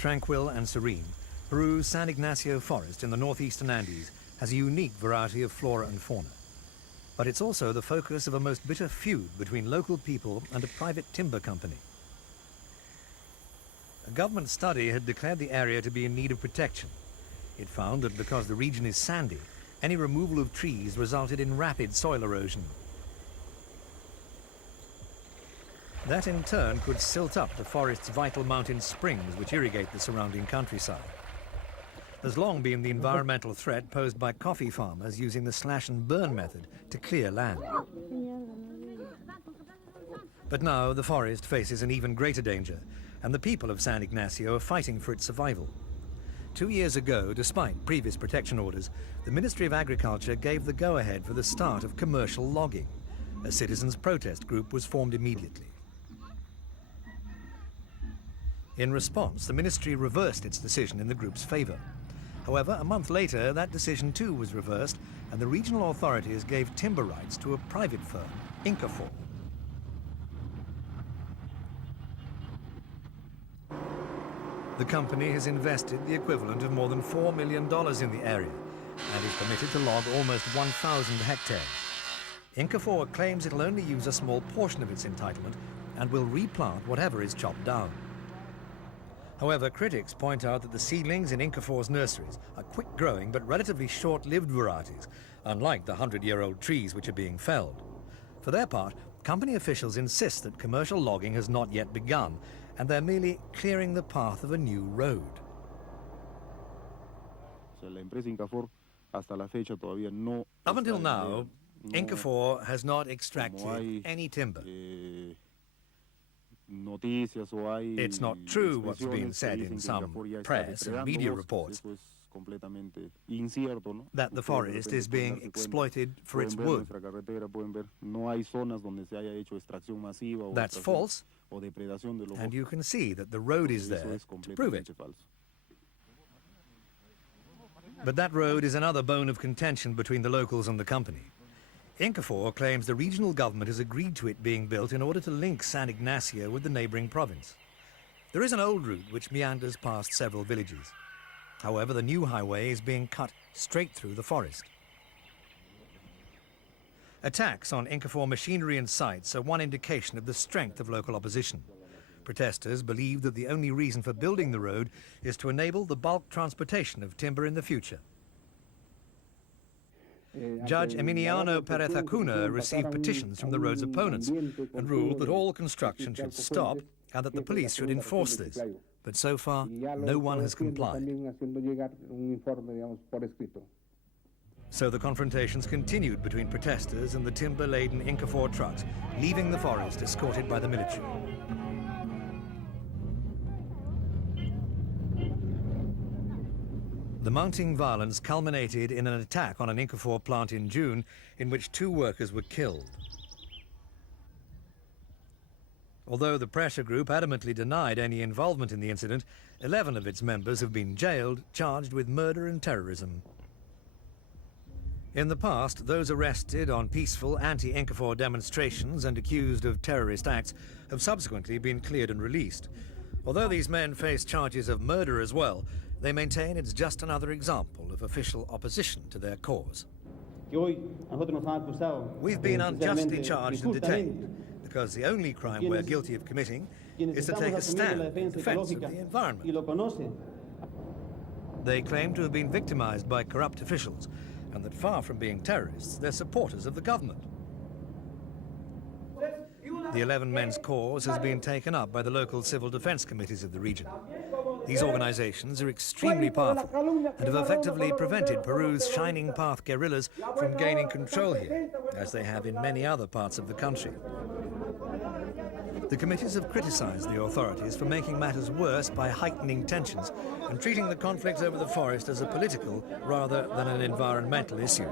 Tranquil and serene, Peru's San Ignacio forest in the northeastern Andes has a unique variety of flora and fauna. But it's also the focus of a most bitter feud between local people and a private timber company. A government study had declared the area to be in need of protection. It found that because the region is sandy, any removal of trees resulted in rapid soil erosion. That in turn could silt up the forest's vital mountain springs which irrigate the surrounding countryside. There's long been the environmental threat posed by coffee farmers using the slash and burn method to clear land. But now the forest faces an even greater danger, and the people of San Ignacio are fighting for its survival. 2 years ago, despite previous protection orders, the Ministry of Agriculture gave the go-ahead for the start of commercial logging. A citizens' protest group was formed immediately. In response, the ministry reversed its decision in the group's favor. However, a month later, that decision too was reversed, and the regional authorities gave timber rights to a private firm, Incafor. The company has invested the equivalent of more than $4 million in the area and is permitted to log almost 1,000 hectares. Incafor claims it'll only use a small portion of its entitlement and will replant whatever is chopped down. However, critics point out that the seedlings in Incafor's nurseries are quick-growing but relatively short-lived varieties, unlike the 100-year-old trees which are being felled. For their part, company officials insist that commercial logging has not yet begun, and they're merely clearing the path of a new road. Up until now, Incafor has not extracted any timber. It's not true what's been said in some press and media reports that the forest is being exploited for its wood. That's false, and you can see that the road is there to prove it. But that road is another bone of contention between the locals and the company. Incafor claims the regional government has agreed to it being built in order to link San Ignacio with the neighboring province. There is an old route which meanders past several villages. However, the new highway is being cut straight through the forest. Attacks on Incafor machinery and sites are one indication of the strength of local opposition. Protesters believe that the only reason for building the road is to enable the bulk transportation of timber in the future. Judge Emiliano Perez Acuna received petitions from the road's opponents and ruled that all construction should stop and that the police should enforce this. But so far, no one has complied. So the confrontations continued between protesters and the timber-laden Incafor trucks, leaving the forest escorted by the military. The mounting violence culminated in an attack on an Incafor plant in June, in which 2 workers were killed. Although the pressure group adamantly denied any involvement in the incident, 11 of its members have been jailed, charged with murder and terrorism. In the past, those arrested on peaceful anti-Incafor demonstrations and accused of terrorist acts have subsequently been cleared and released. Although these men face charges of murder as well, they maintain it's just another example of official opposition to their cause. We've been unjustly charged and detained because the only crime we're guilty of committing is to take a stand in defense of the environment. They claim to have been victimized by corrupt officials and that far from being terrorists, they're supporters of the government. The 11 men's cause has been taken up by the local civil defense committees of the region. These organizations are extremely powerful and have effectively prevented Peru's Shining Path guerrillas from gaining control here, as they have in many other parts of the country. The committees have criticized the authorities for making matters worse by heightening tensions and treating the conflict over the forest as a political rather than an environmental issue.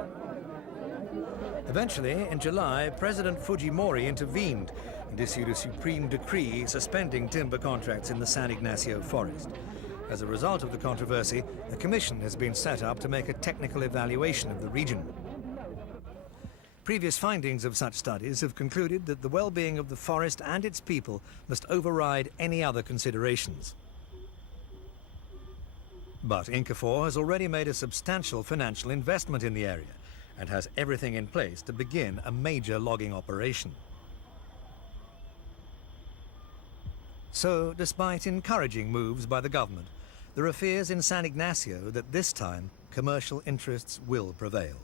Eventually, in July, President Fujimori intervened and issued a supreme decree suspending timber contracts in the San Ignacio forest. As a result of the controversy, a commission has been set up to make a technical evaluation of the region. Previous findings of such studies have concluded that the well-being of the forest and its people must override any other considerations. But Incafor has already made a substantial financial investment in the area and has everything in place to begin a major logging operation. So, despite encouraging moves by the government, there are fears in San Ignacio that this time commercial interests will prevail.